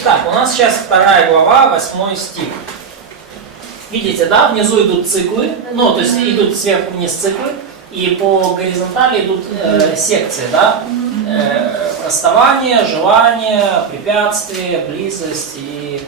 Итак, у нас сейчас 2 глава, 8 стих. Видите, да, внизу идут циклы, ну, то есть идут сверху вниз циклы, и по горизонтали идут секции, да, расставание, желание, препятствие, близость и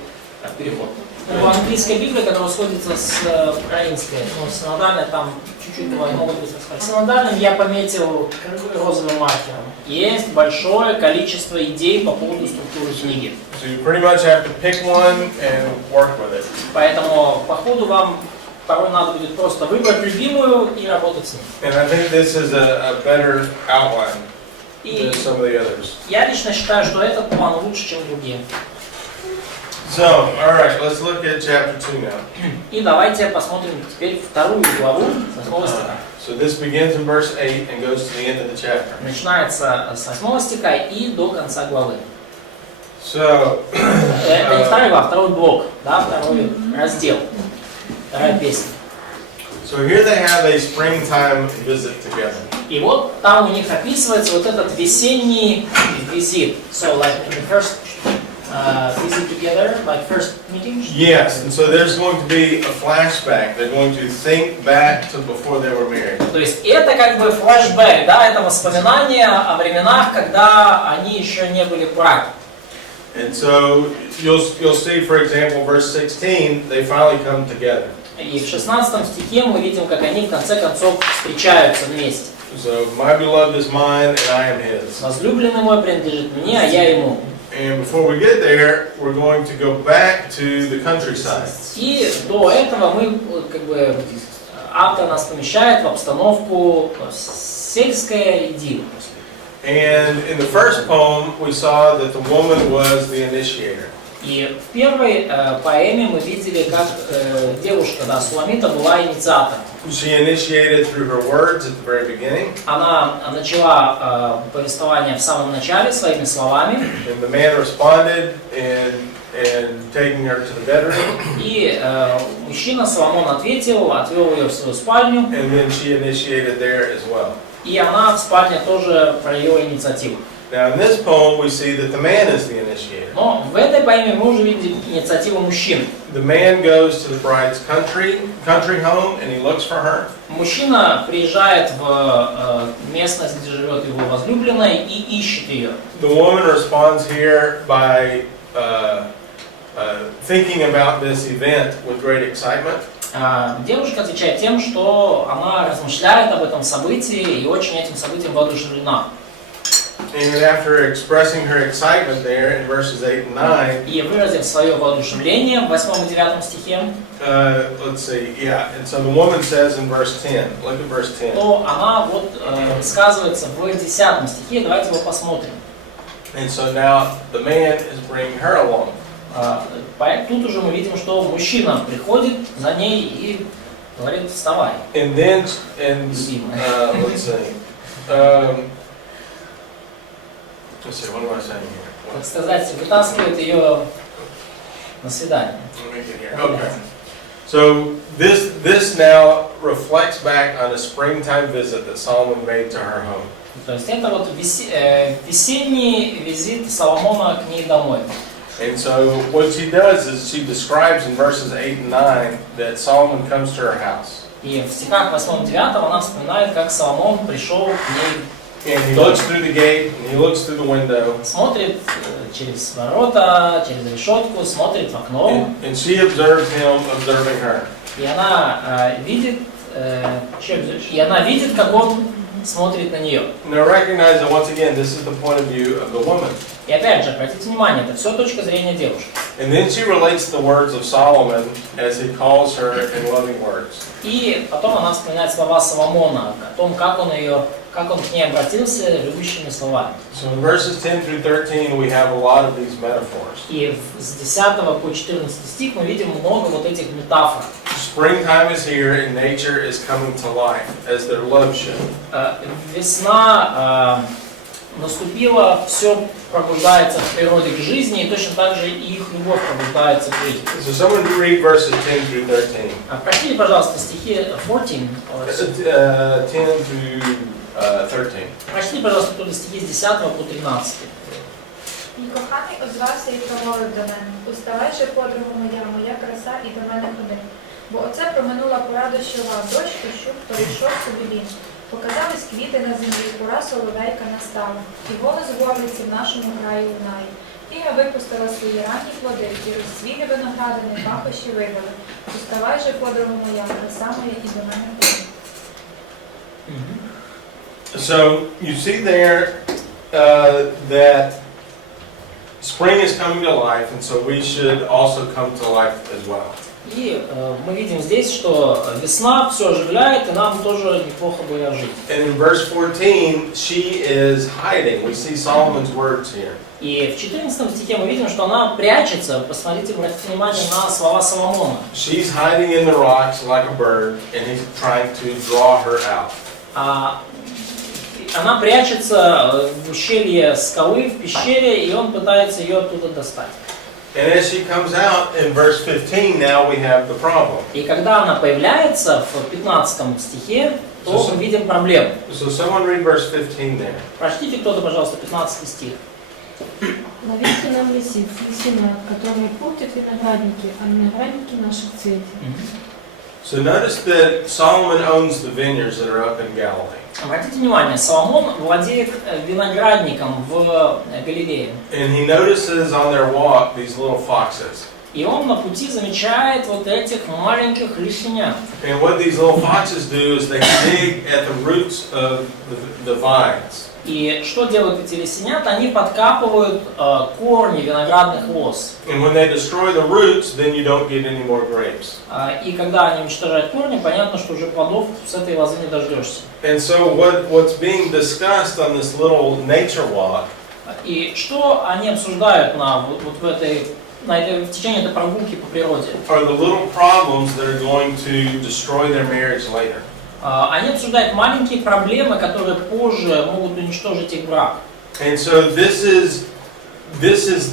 переход. В английской Библии, которая сходится с украинской, ну, синодальной, там чуть-чуть могут быть рассказать. Синодальным я пометил розовым маркером. Есть большое количество идей по поводу структуры книги. So you pretty much have to pick one and work with it. Поэтому по ходу вам порой надо будет просто выбрать любимую и работать с ней. And I think this is a better outline than some of the others. Я лично считаю, что этот план лучше, чем другие. So, all right, let's look at chapter 2 now. И давайте посмотрим теперь 2 главу 8 стиха. So this begins in verse 8 and goes to the end of the chapter. Начинается с 8 стиха и до конца главы. So, Это не 2 глава, 2 блок, да, 2 раздел, 2 песня. So here they have a springtime visit together. И вот там у них описывается вот этот весенний визит. So like in the first visit together, like first meeting. Yes, and so there's going to be a flashback. They're going to think back to before they were married. То есть это как бы флешбэк, да, это воспоминания о временах, когда они еще не были в браке. And so you'll see, for example, verse 16, they finally come together. И в 16 стихе мы видим, как они в конце концов встречаются вместе. So my beloved is mine and I am his. Возлюбленный мой принадлежит мне, а я ему. And before we get there, we're going to go back to the countryside. И до этого мы, как бы, автор нас помещает в обстановку сельская идиллия. And in the first poem, we saw that the woman was the initiator. И в первой поэме мы видели, как девушка, да, Суламита, была инициатором. She initiated through her words at the very beginning. Она начала повествование в самом начале своими словами. And the man responded in taking her to the bedroom. И мужчина Соломон ответил, отвел ее в свою спальню. And then she initiated there as well. И она в спальне тоже проявила инициативу. Now in this poem we see that the man is the initiator. Но в этой поэме мы уже видим инициативу мужчин. The man goes to the bride's country home and he looks for her. Мужчина приезжает в местность, где живет его возлюбленная, и ищет ее. The woman responds here by thinking about this event with great excitement. Девушка отвечает тем, что она размышляет об этом событии и очень этим событием воодушевлена. And after expressing her excitement there in verses 8 and 9, И выразив свое воодушевление в 8 и 9 стихе, let's see, yeah, and so the woman says in verse 10, look at verse 10. то она вот высказывается в 10 стихе, давайте его посмотрим. And so now the man is bringing her along. Тут уже мы видим, что мужчина приходит за ней и говорит: вставай. And then, let's see, what am I saying here? Так сказать, вытаскивает ее на свидание. Let me get here. Okay. So this now reflects back on a springtime visit that Solomon made to her home. То есть это вот весенний визит Соломона к ней домой. And so what she does is she describes in verses 8 and 9 that Solomon comes to her house. И в стихах 8 и 9 она вспоминает, как Соломон пришел к ней. And he looks through the gate, and he looks through the window. Смотрит через ворота, через решетку, смотрит в окно. And she observes him observing her. И она видит, как он смотрит на нее. Now recognize that once again, this is the point of view of the woman. И опять же, обратите внимание, это все точка зрения девушки. And then she relates the words of Solomon as he calls her in loving words. И потом она вспоминает слова Соломона о том, как он к ней обратился любящими словами. So in verses 10 through 13 we have a lot of these metaphors. И с 10 по 14 стих мы видим много вот этих метафор. Springtime is here and nature is coming to life as their love should. Весна наступила, все пробуждается в природе к жизни, и точно так же и их любовь пробуждается к жизни. So someone read verses 10 through 13. Прочтите, пожалуйста, стихи 14. 10 through 13. Прочтите, пожалуйста, оттуда стихи с 10 по 13. І коханий озвався і промовив до мене: «Уставай же, подруга моя, моя краса, і до мене ходи. Бо оце проминула пора дощова, дощ пощух, перейшов собі він. Показались квіти на землі, пора соловейка настала, і голос горлиці в нашому краю лунає. І я випустила свої ранні плоди, і розцвілі виноградини, пахощі видали. Уставай же, подруга моя, краса моя, і до мене ходи». So you see there that spring is coming to life, and so we should also come to life as well. И мы видим здесь, что весна все оживляет, и нам тоже неплохо бы жить. And in verse 14, she is hiding. We see Solomon's words here. И в 14 стихе мы видим, что она прячется. Посмотрите, обратите внимание на слова Соломона. She's hiding in the rocks like a bird, and he's trying to draw her out. Она прячется в ущелье скалы, в пещере, и он пытается ее оттуда достать. And as she comes out in verse 15, now we have the problem. И когда она появляется в 15 стихе, то мы видим проблему. So someone read verse 15 there. Прочтите кто-то, пожалуйста, 15 стих. Навеки нам лисина, которые портят виноградники, а виноградники наши в цвете. So notice that Solomon owns the vineyards that are up in Galilee. Обратите внимание, Соломон владеет виноградником в Галилее. And he notices on their walk these little foxes. И он на пути замечает вот этих маленьких лисенят. And what these little foxes do is they dig at the roots of the vines. И что делают эти лисенята? Они подкапывают корни виноградных лоз. And when they destroy the roots, then you don't get any more grapes. И когда они уничтожают корни, понятно, что уже плодов с этой лозы не дождешься. And so what's being discussed on this little nature walk И что они обсуждают в течение этой прогулки по природе? are the little problems that are going to destroy their marriage later. Они обсуждают маленькие проблемы, которые позже могут уничтожить их брак. And so this is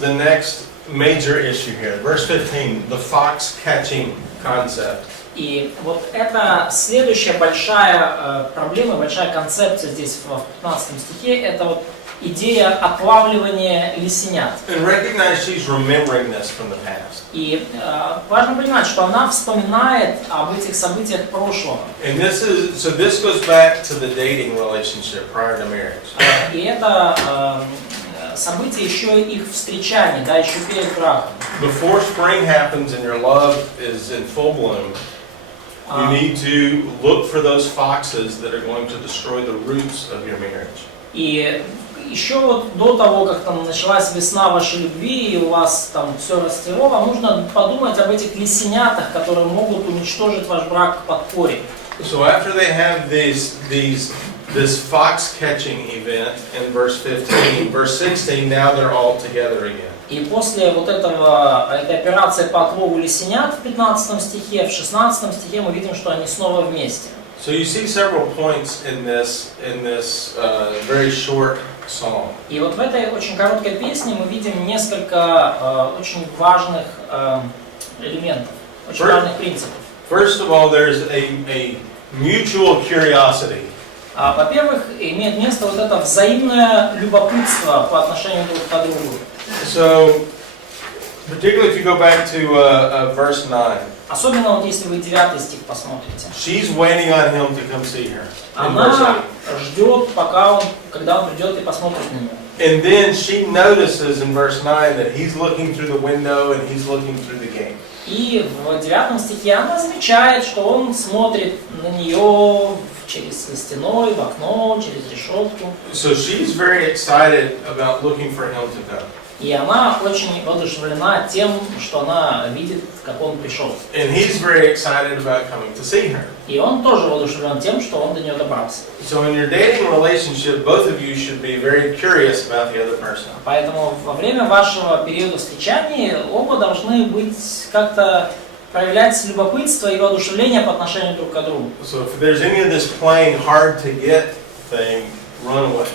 the next major issue here. Verse 15, the fox catching concept. И вот это следующая большая проблема, большая концепция здесь в 15 стихе, это вот идея отлавливания лисенят. And recognize she's remembering this from the past. И важно понимать, что она вспоминает об этих событиях прошлого. And this goes back to the dating relationship prior to marriage. И это событие еще их встречания, да, еще перед браком. Before spring happens and your love is in full bloom, you need to look for those foxes that are going to destroy the roots of your marriage. И еще вот до того, как там началась весна вашей любви, и у вас там все расцвело, вам нужно подумать об этих лисенятах, которые могут уничтожить ваш брак под корень. So after they have this fox catching event in verse 15, verse 16, now they're all together again. И после вот этой операции по отлову лисенят в 15 стихе, в 16 стихе мы видим, что они снова вместе. So you see several points in this very short psalm. И вот в этой очень короткой песне мы видим несколько очень важных элементов, очень важных принципов. First of all, there's a mutual curiosity. Во-первых, имеет место вот это взаимное любопытство по отношению друг к другу. So, particularly if you go back to verse 9. Особенно вот если вы 9 стих посмотрите. She's waiting on him to come see her. Она ждет, когда он придет и посмотрит на нее. And then she notices in verse 9 that he's looking through the window and he's looking through the gate. И в 9 стихе она замечает, что он смотрит на нее через стеной, в окно, через решетку. So she's very excited about looking for him to come. И она очень воодушевлена тем, что она видит, как он пришел. And he's very excited about coming to see her. И он тоже воодушевлен тем, что он до нее добрался. So in your dating relationship, both of you should be very curious about the other person. Поэтому во время вашего периода встречаний оба должны быть как-то проявлять любопытство и воодушевление по отношению друг к другу. So if there's any of this playing hard to get thing, run away.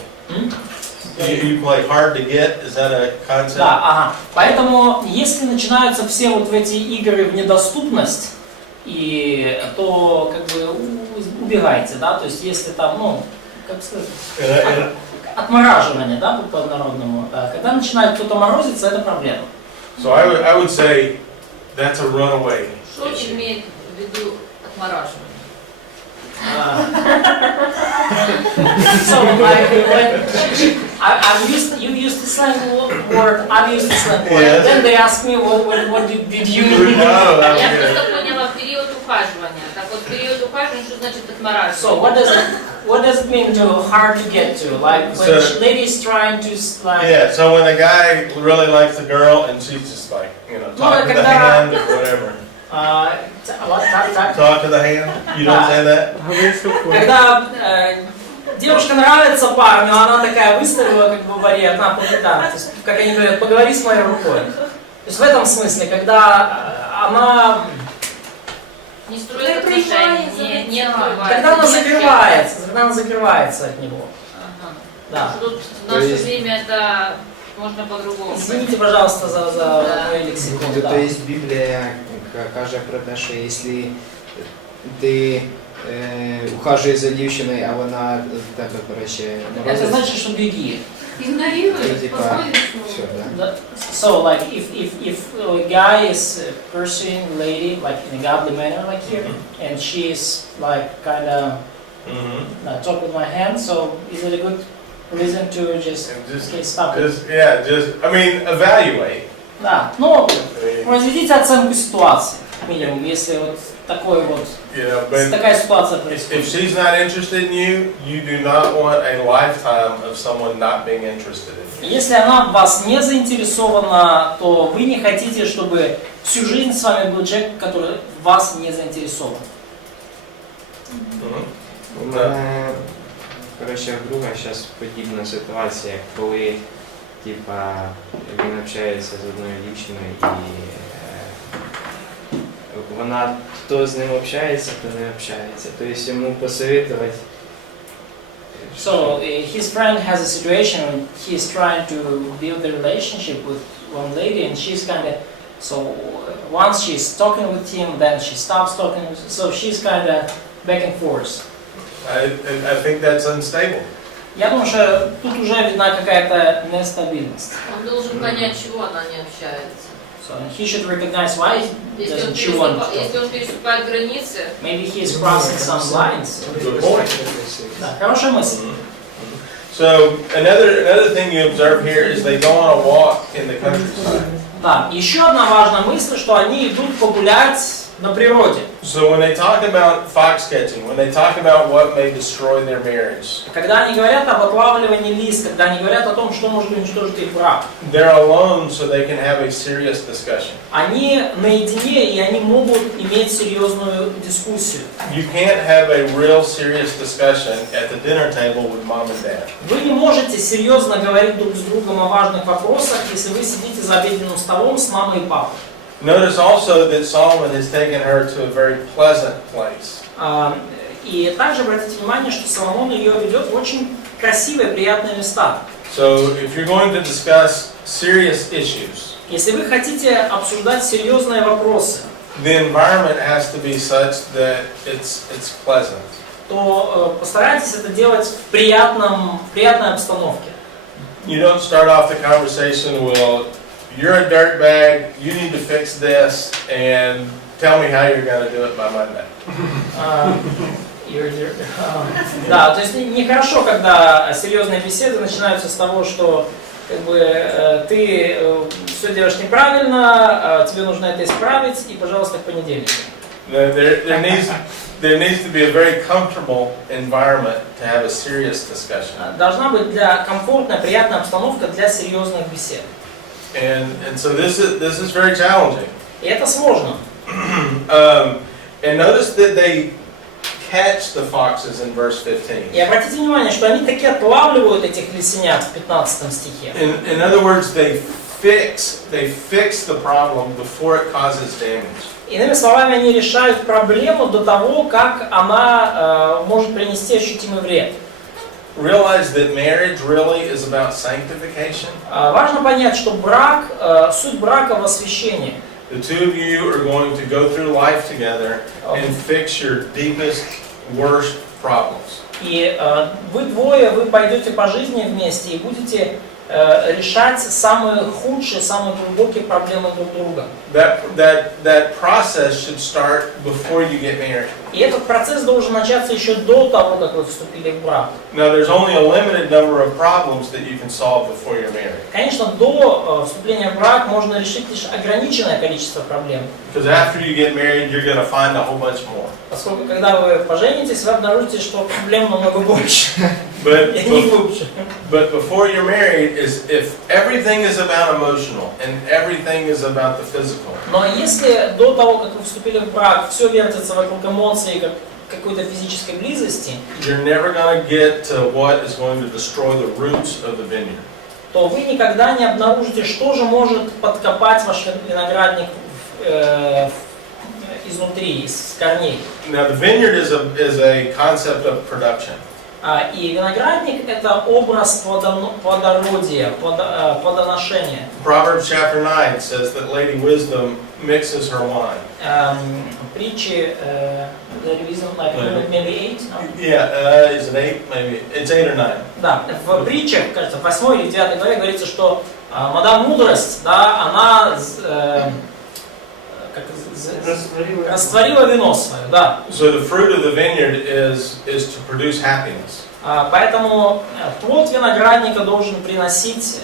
You play hard to get, is that a concept? Да, ага. Поэтому, если начинаются все вот эти игры в недоступность, то как бы убегайте, да, то есть если там, как сказать, отмораживание, да, по-народному. Когда начинает кто-то морозиться, это проблема. So I would say that's a runaway. Что имеет в виду отмораживание? So you used the slang word, I've used the slang word. Yes. Then they ask me what did you mean? No, that Я was good. просто поняла период ухаживания. Так вот, период ухаживания, что значит отмораживание? So what does it mean to hard to get to? Like when So- ladies trying to like. Yeah, so when a guy really likes a girl and she's just like, you know, talk to the hand or whatever. Talk to the hand? You don't say that? Когда девушка нравится парню, она такая выставила как бы барьер, на попыталась. То есть, как они говорят, поговори с моей рукой. То есть в этом смысле, когда она, Не строит отношения, не открывает. когда она закрывается от него. Ага. Да. Тут в наше время это можно по-другому. Извините, пожалуйста, за мой лексикон. То есть Біблія каже про те, що якщо ти ухажуєш за дівчиною, а вона в тебе, коротше, Это морозиться, значит, что беги. то Игнорирует, типа, подходит все, снова. да? So like if a guy is pursuing a lady like in a godly manner like here, and she's like kind of talk with my hand, so is it a good reason to just okay, stop it? I mean, evaluate. Да, ну произведите оценку ситуации минимум, если вот такой вот You know, but такая ситуация if происходит. she's not interested in you, you do not want a lifetime of someone not being interested in you. Если она в вас не заинтересована, то вы не хотите, чтобы всю жизнь с вами был человек, который в вас не заинтересован. У мене, коротше, в друга зараз подібна ситуація, коли, типа, він общається з одною дівчиною і вона то з ним общається, то не общається. Тобто йому посоветувати. So his friend has a situation when he's trying to build a relationship with one lady, and she's kind of once she's talking with him, then she stops talking. So she's kind of back and forth. I think that's unstable. Я думаю, что тут уже видна какая-то нестабильность. Он должен понять, чего она не общается. So he should recognize why he Если doesn't он chew on переступает, it. если он переступает границы, Maybe he is crossing some lines. Good point. Да, хорошая мысль. So another thing you observe here is they go on a walk in the countryside. Да, еще одна важная мысль, что они идут погулять на природе. So when they talk about fox catching, when they talk about what may destroy their marriage, Когда они говорят об отлавливании лис, когда они говорят о том, что может уничтожить их брак, they're alone so they can have a serious discussion. они наедине и они могут иметь серьезную дискуссию. You can't have a real serious discussion at the dinner table with mom and dad. Вы не можете серьезно говорить друг с другом о важных вопросах, если вы сидите за обеденным столом с мамой и папой. Notice also that Solomon has taken her to a very pleasant place. И также обратите внимание, что Соломон ее ведет в очень красивые, приятные места. So if you're going to discuss serious issues, Если вы хотите обсуждать серьезные вопросы, the environment has to be such that it's pleasant. то постарайтесь это делать в приятной обстановке. You don't start off the conversation, well, you're a dirtbag, you need to fix this, and tell me how you're going to do it by Monday. Да, то есть нехорошо, когда серьезные беседы начинаются с того, что как бы ты все делаешь неправильно, тебе нужно это исправить, и, пожалуйста, в понедельник. There needs to be a very comfortable environment to have a serious discussion. Должна быть комфортная, приятная обстановка для серьезных бесед. And so this is very challenging. И это сложно. And notice that they catch the foxes in verse 15. И обратите внимание, что они таки отлавливают этих лисенят в 15 стихе. In other words, they fix the problem before it causes damage. Иными словами, они решают проблему до того, как она может принести ощутимый вред. Realize that marriage really is about sanctification. Важно понять, что брак, суть брака в освящении. The two of you are going to go through life together and fix your deepest, worst problems. И вы двое, вы пойдете по жизни вместе и будете решать самые худшие, самые глубокие проблемы друг друга. That process should start before you get married. И этот процесс должен начаться еще до того, как вы вступили в брак. Now, there's only a limited number of problems that you can solve before you're married. Конечно, до вступления в брак можно решить лишь ограниченное количество проблем. Because after you get married, you're going to find a whole bunch more. Поскольку, когда вы поженитесь, вы обнаружите, что проблем намного больше. But, И они глубже. but before you're married, if everything is about emotional and everything is about the physical, Но если до того, как вы вступили в брак, все вертится вокруг эмоций, как какой-то физической близости, you're never going to get to what is going to destroy the roots of the vineyard. то вы никогда не обнаружите, что же может подкопать ваш виноградник изнутри, из корней. Now, the vineyard is a concept of production. И виноградник – это образ плодородия, плодоношения. Proverbs chapter 9 says that Lady Wisdom mixes her wine. Притчи, maybe 8? No? Yeah, is it 8? Maybe. It's 8 or 9. Да, в притчах, кажется, в 8 или 9 главе говорится, что мадам Мудрость, да, она растворила вино свое, да. So the fruit of the vineyard is to produce happiness. Поэтому плод виноградника должен приносить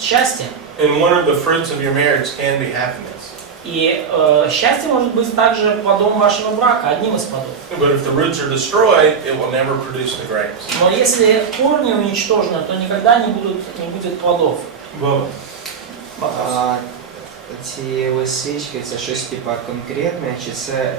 счастье. And one of the fruits of your marriage can be happiness. И счастье может быть также плодом вашего брака, одним из плодов. But if the roots are destroyed, it will never produce the grapes. Но если корни уничтожены, то никогда не будет плодов. Well, Ці лисички – це щось типа конкретне, чи це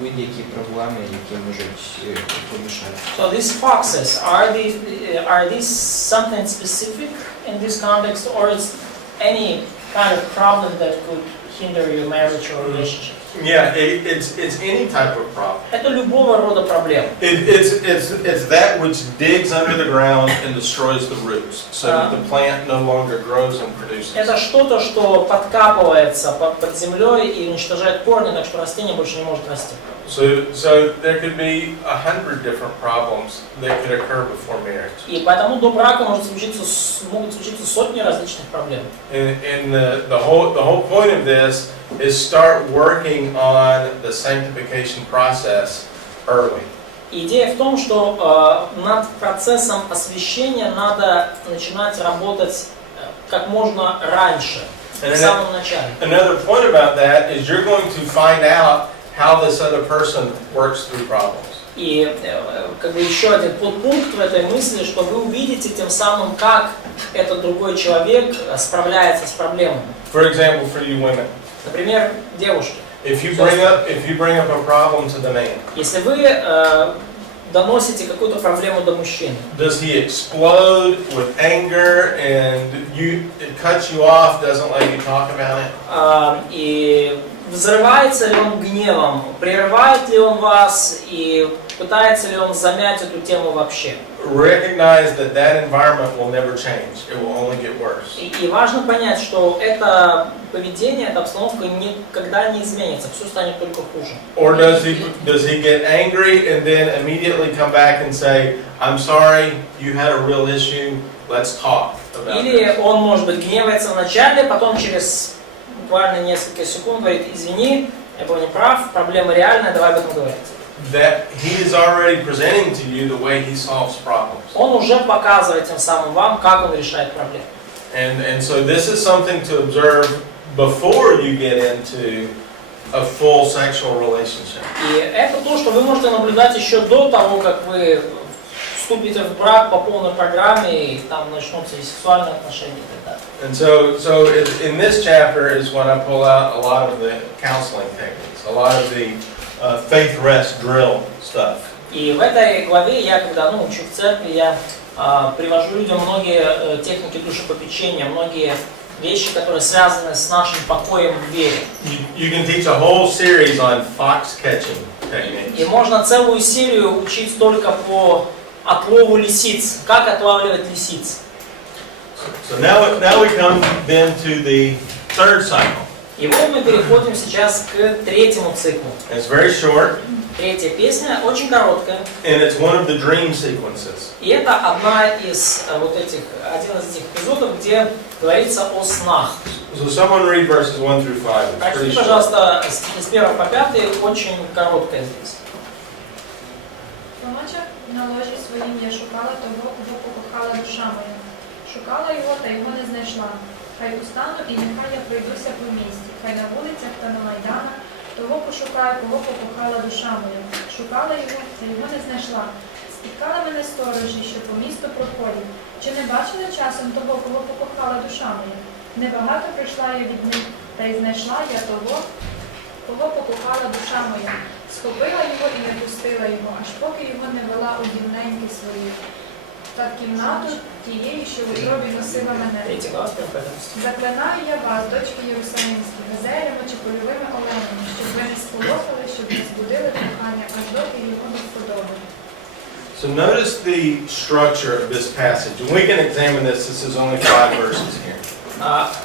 будь-які проблеми, які можуть помішати? So these foxes, are these something specific in this context, or is any kind of problem that could hinder your marriage or relationship? yeah, it's any type of problem. Это любого рода проблема. It's that which digs under the ground and destroys the roots, so that the plant no longer grows and produces. Это что-то, что подкапывается под землей и уничтожает корни, так что растение больше не может расти. So there could be 100 different problems that could occur before marriage. И поэтому до брака могут случиться сотни различных проблем. And the whole point of this is start working on the sanctification process early. Идея в том, что над процессом освящения надо начинать работать как можно раньше, в самом начале. Another point about that is you're going to find out how this other person works through problems. И как бы еще один подпункт в этой мысли, что вы увидите тем самым, как этот другой человек справляется с проблемами. For example, for you women, Например, девушки. if you bring up a problem to the man, Если вы доносите какую-то проблему до мужчины, does he explode with anger and it cuts you off, doesn't let you talk about it? И взрывается ли он гневом, прерывает ли он вас и пытается ли он замять эту тему вообще? Recognize that environment will never change. It will only get worse. И важно понять, что это поведение, эта обстановка никогда не изменится, все станет только хуже. Or does he get angry and then immediately come back and say, "I'm sorry, you had a real issue. Let's talk about it." Или он, может быть, гневается вначале, потом через буквально несколько секунд говорит: извини, я был неправ, проблема реальная, давай об этом говорить. That he is already presenting to you the way he solves problems. Он уже показывает тем самым вам, как он решает проблемы. And so this is something to observe before you get into a full sexual relationship. И это то, что вы можете наблюдать еще до того, как вы вступите в брак по полной программе, и там начнутся и сексуальные отношения и так далее. And so in this chapter is when I pull out a lot of the counseling techniques, a lot of the faith rest drill stuff. И в этой главе я, когда учу в церкви, я привожу людям многие техники душепопечения, многие вещи, которые связаны с нашим покоем в вере. You can teach a whole series on fox catching techniques. И можно целую серию учить только по отлову лисиц, как отлавливать лисиц. So now we come then to the third cycle. И вот мы переходим сейчас к третьему циклу. It's very short, Третья песня очень короткая. and it's one of the dream sequences. И это один из этих эпизодов, где говорится о снах. So someone read verses 1 through 5. It's pretty Прочти, short. пожалуйста, стихи с 1 по 5, очень короткая здесь. Поночах на ложі своїм я шукала того, кого покохала душа моя. Шукала його, та його не знайшла. Хай устану, і нехай я пройдуся по місті. Хай на вулицях та на майданах того пошукаю, кого покохала душа моя. Шукала його, та його не знайшла. Спіткали мене сторожі, що по місту проходять. Чи не бачили часом того, кого покохала душа моя? Небагато прийшла я від них, та й знайшла я того, кого покохала душа моя. Схопила його і не пустила його, аж поки його не вела у дівненьки свої. Та в кімнату тієї, що в утробі носила мене. Третий глаз, пожалуйста. Заклинаю я вас, дочки Єрусалимські, газелями чи польовими оленями, щоб ви не сполохали, щоб не збудили кохання, аж доки його не вподобали. So notice the structure of this passage. And we can examine this. This is only 5 verses here.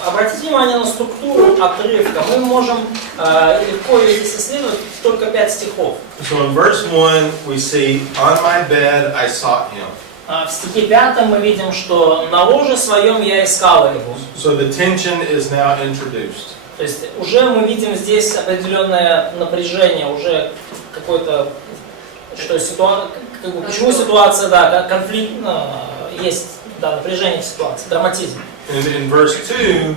Обратите внимание на структуру отрывка. Мы можем легко ее здесь исследовать, только 5 стихов. So in verse 1, we see, on my bed I sought him. В стихе 5 мы видим, что на ложе своем я искала его. So the tension is now introduced. То есть уже мы видим здесь определенное напряжение, уже какое-то, что почему ситуация, да, конфликт, есть, да, напряжение в ситуации, драматизм. And in verse 2,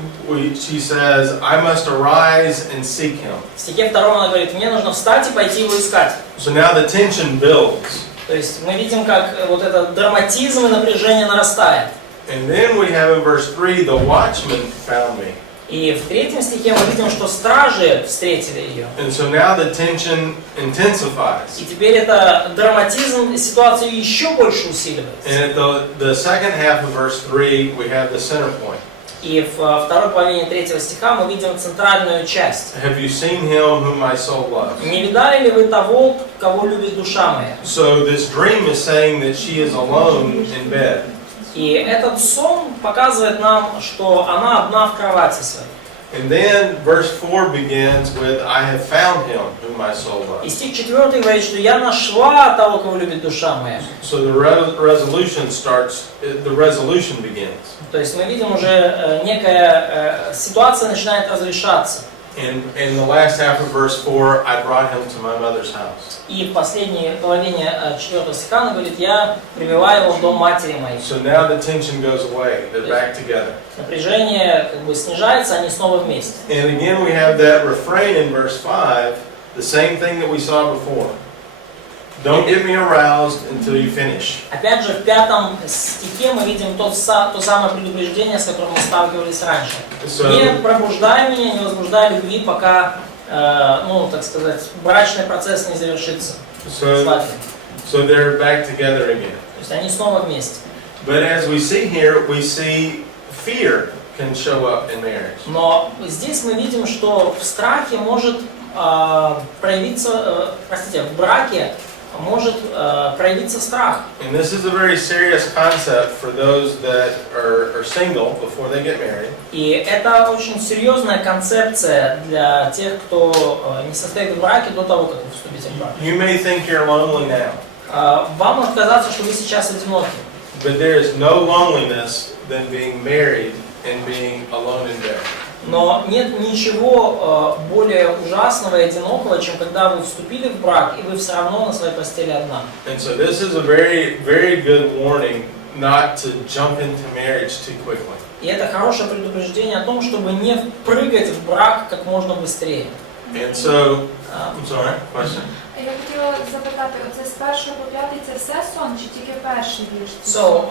she says, I must arise and seek him. В стихе 2 она говорит, мне нужно встать и пойти его искать. So now the tension builds. То есть мы видим, как вот этот драматизм и напряжение нарастает. And then we have in verse 3, the watchman found me. И в 3 стихе мы видим, что стражи встретили ее. And so now the tension intensifies. И теперь это драматизм, ситуация еще больше усиливается. And at the second half of verse 3, we have the center point. И в второй половине 3 стиха мы видим центральную часть. Have you seen him whom my soul loves? Не видали ли вы того, кого любит душа моя? So this dream is saying that she is alone in bed. И этот сон показывает нам, что она одна в кровати своей. And then verse 4 begins with, I have found him whom my soul И loves. стих 4 говорит, что я нашла того, кого любит душа моя. So the resolution starts, the resolution begins. То есть мы видим уже некая ситуация начинает разрешаться. And in the last half of verse 4, I brought him to my mother's house. И в последней половине 4 стиха она говорит, я привела его в дом матери моей. So now the tension goes away. They're back together. Напряжение снижается, они снова вместе. And again we have that refrain in verse 5, the same thing that we saw before. Don't get me aroused until you finish. Опять же, в 5 стихе мы видим то самое предупреждение, с которым мы сталкивались раньше. Не пробуждай меня, не возбуждай любви, пока, так сказать, брачный процесс не завершится. So they're back together again. То есть они снова вместе. But as we see here, we see fear can show up in marriage. Но здесь мы видим, что в страхе может проявиться, в браке может проявиться страх. And this is a very serious concept for those that are single before they get married. И это очень серьезная концепция для тех, кто не состоит в браке до того, как вы вступите в брак. You may think you're lonely now. Вам может казаться, что вы сейчас одиноки. But there is no loneliness than being married and being alone in bed. Но нет ничего более ужасного и одинокого, чем когда вы вступили в брак, и вы все равно на своей постели одна. And so this is a very, very good warning not to jump into marriage too quickly. И это хорошее предупреждение о том, чтобы не прыгать в брак как можно быстрее. And so, I'm sorry, question? Я хотіла запитати, оце з 1 по 5 це все сон, чи тільки перший вірш? So,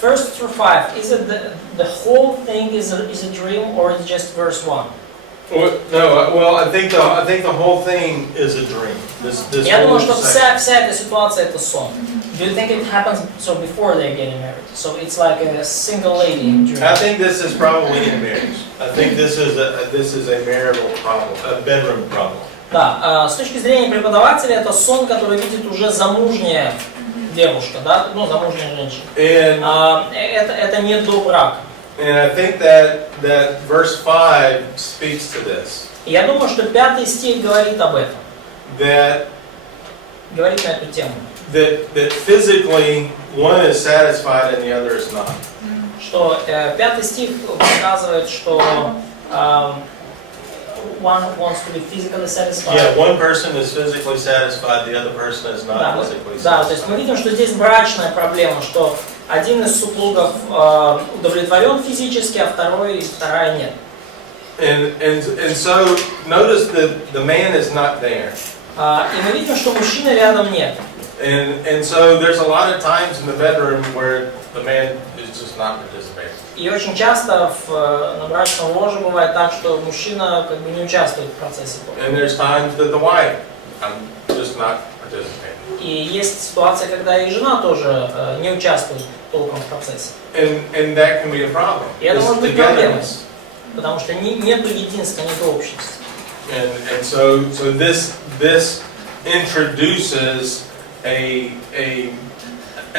first through 5, is it the whole thing is a dream, or is it just verse 1? Well, I think the whole thing is a dream. This Я думаю, whole что section. вся эта ситуация это сон. Do you think it happens before they're getting married? So it's like a single lady dream. I think this is probably in marriage. I think this is a marital problem, a bedroom problem. Да, с точки зрения преподавателя это сон, который видит уже замужняя девушка, да, замужняя женщина. Это не до брака. And I think that verse 5 speaks to this. И я думаю, что 5 стих говорит об этом, That говорит на эту тему. that physically one is satisfied and the other is not. Что 5 стих показывает, что one wants to be physically satisfied. Yeah, one person is physically satisfied, the other person is Да, not мы, physically да, то есть мы satisfied. видим, что здесь брачная проблема, что один из супругов удовлетворен физически, а вторая нет. And so notice that the man is not there. И мы видим, что мужчины рядом нет. And so there's a lot of times in the bedroom where the man is just not participating. И очень часто на брачном ложе бывает так, что мужчина как бы не участвует в процессе. And there's times that the wife, I'm just not participating. И есть ситуация, когда и жена тоже не участвует толком в процессе. And that can be a problem. И это It's может быть проблемой, togetherness. потому что нету единства, нету общности. And so this introduces an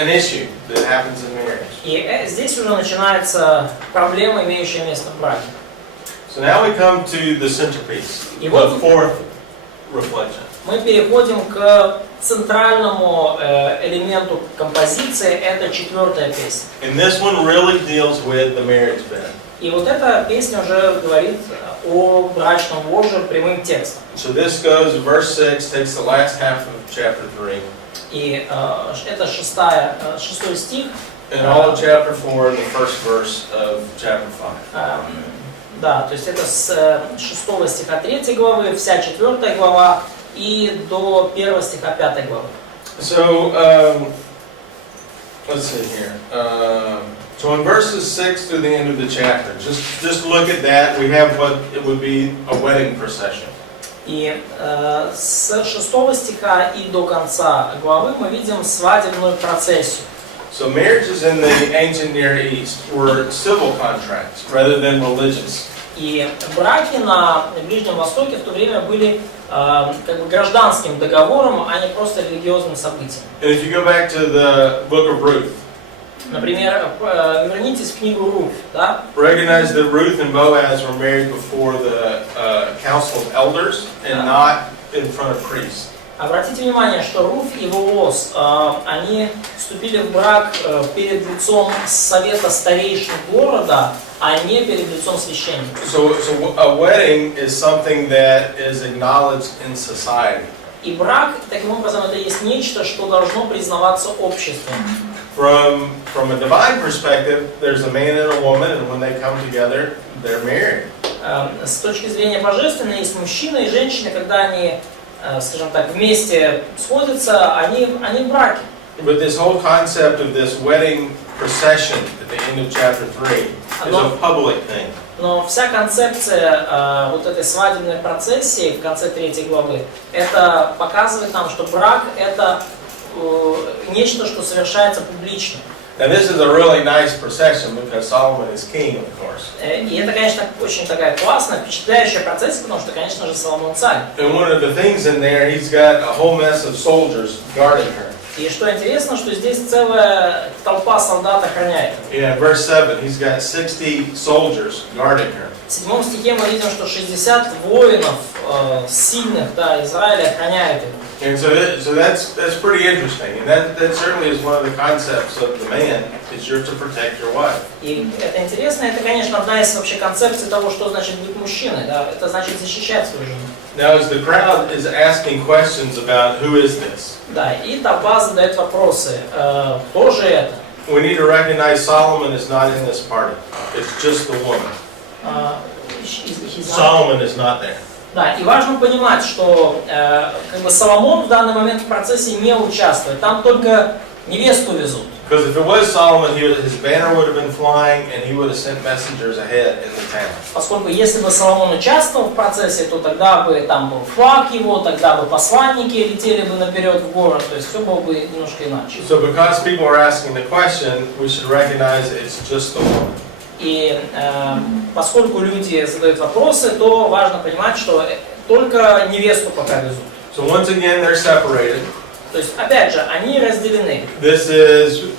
issue that happens in marriage. И здесь уже начинается проблема, имеющая место в браке. So now we come to the centerpiece, И the вот fourth reflection. мы переходим к центральному элементу композиции, это 4-я песня. And this one really deals with the marriage bed. И вот эта песня уже говорит о брачном ложе прямым текстом. So this goes, verse 6 takes the last half of chapter 3. И это 6 стих. And all of chapter 4 and the first verse of chapter 5. Да, то есть это с 6 стиха 3 главы, вся 4 глава и до 1 стиха 5 главы. So, let's see here. So in verses 6 through the end of the chapter, just look at that. We have what it would be a wedding procession. И с 6 стиха и до конца главы мы видим свадебную процессию. So marriages in the ancient Near East were civil contracts rather than religious. И браки на Ближнем Востоке в то время были как бы гражданским договором, а не просто религиозным событием. And if you go back to the book of Ruth, Например, вернитесь в книгу Руфь, да? recognize that Ruth and Boaz were married before the council of elders and not in front of priests. Обратите внимание, что Руфь и Вооз, они вступили в брак перед лицом совета старейшин города, а не перед лицом священника. So a wedding is something that is acknowledged in society. И брак, таким образом, это есть нечто, что должно признаваться обществом. From a divine perspective, there's a man and a woman, and when they come together, they're married. С точки зрения божественной, есть мужчина и женщина, когда они, скажем так, вместе сходятся, они в браке. But this whole concept of this wedding procession at the end of chapter 3 is a public thing. Но вся концепция вот этой свадебной процессии в конце 3 главы, это показывает нам, что брак это нечто, что совершается публично. And this is a really nice procession because Solomon is king, of course. И это, конечно, очень такая классная, впечатляющая процессия, потому что, конечно же, Соломон царь. And one of the things in there, he's got a whole mess of soldiers guarding her. И что интересно, что здесь целая толпа солдат охраняет. Yeah, verse 7, he's got 60 soldiers guarding her. В 7 стихе мы видим, что 60 воинов сильных, да, Израиля охраняют его. And so that's pretty interesting, and that certainly is one of the concepts of the man, is you're to protect your wife. И это интересно, это, конечно, одна из вообще концепций того, что значит быть мужчиной, да, это значит защищать свою жену. Now, as the crowd is asking questions about who is this, Да, и толпа задает вопросы, кто же это? we need to recognize Solomon is not in this party. It's just the woman. Solomon is not there. Да, и важно понимать, что как бы Соломон в данный момент в процессе не участвует, там только невесту везут. Because if it was Solomon, his banner would have been flying, and he would have sent messengers ahead in the town. Поскольку если бы Соломон участвовал в процессе, то тогда бы там был флаг его, тогда бы посланники летели бы наперед в город, то есть все было бы немножко иначе. So because people are asking the question, we should recognize it's just the woman. И поскольку люди задают вопросы, то важно понимать, что только невесту пока везут. So once again, they're separated. То есть, опять же, они разделены. This is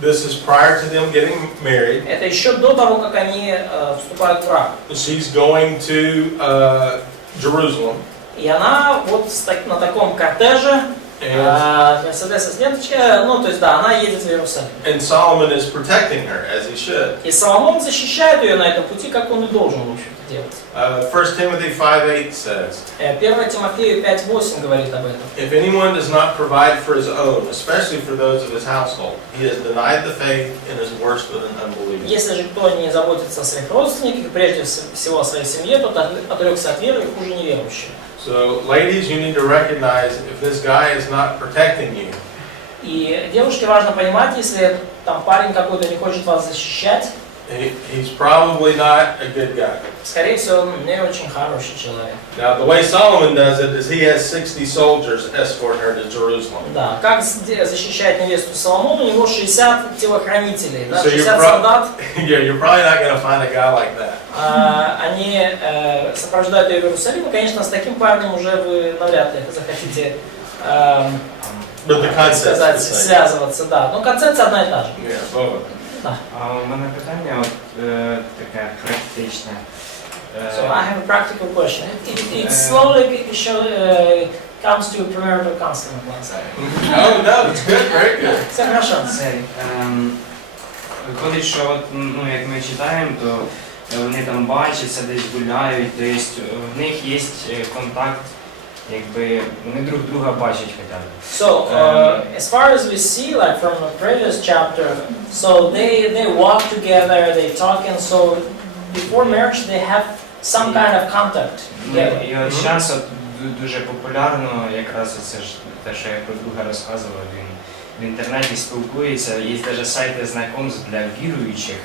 This is prior to them getting married. Это еще до того, как они вступают в брак. She's going to Jerusalem. И она вот на таком кортеже, Мерседеса с ленточкой, ну то есть да, она едет в Иерусалим. And Solomon is protecting her, as he should. И Соломон защищает ее на этом пути, как он и должен, в общем-то, делать. 1 Timothy 5:8 says, 1 Тимофею 5:8 говорит об этом. if anyone does not provide for his own, especially for those of his household, he has denied the faith and is worse than an unbeliever. Если же кто не заботится о своих родственниках, прежде всего о своей семье, то отрекся от веры и хуже неверующего. So, ladies, you need to recognize if this guy is not protecting you. И девушке важно понимать, если там парень какой-то не хочет вас защищать, He's probably not a good guy. скорее всего, он не очень хороший человек. Now, the way Solomon does it is he has 60 soldiers escort her to Jerusalem. Да, как защищает невесту Соломон, у него 60 телохранителей, да, So 60 солдат. Yeah, you're probably not going to find a guy like that. Они сопровождают ее в Иерусалим, и, конечно, с таким парнем уже вы навряд ли захотите сказать, связываться, да. Но концепция одна и та же. Yeah, Да. У мене питання таке практичне. So I have a practical question. It slowly comes to premarital counseling class. no, it's good, very good. Все хорошо. Виходить, що от, ну, як ми читаємо, то вони там бачаться, десь гуляють, тобто в них є контакт, якби вони друг друга бачать хоча б. So as far as we see, like from the previous chapter, so they walk together, they talk, and so before marriage they have some kind of contact together. І от зараз дуже популярно, якраз це ж те, що я про друга розказував, він в інтернеті спілкується, є навіть сайти знайомств для віруючих,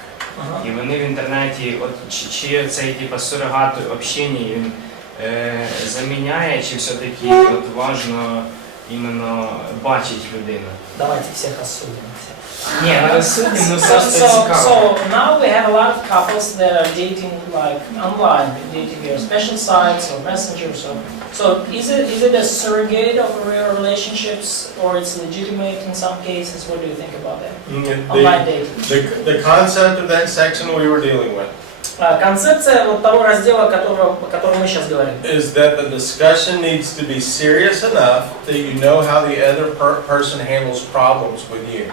і вони в інтернеті, от чи цей типу сурогат общення він заміняє, чи все-таки от важно іменно бачить людину? Давайте всех осудим. Ні, не розсудимо, ну просто So цікаво. now we have a lot of couples that are dating like online, dating via special sites or messengers. So is it a surrogate of real relationships, or it's legitimate in some cases? What do you think about that? Online dating. The concept of that section we were dealing with Концепция вот того раздела, о котором мы сейчас говорим, is that the discussion needs to be serious enough that you know how the other person handles problems with you.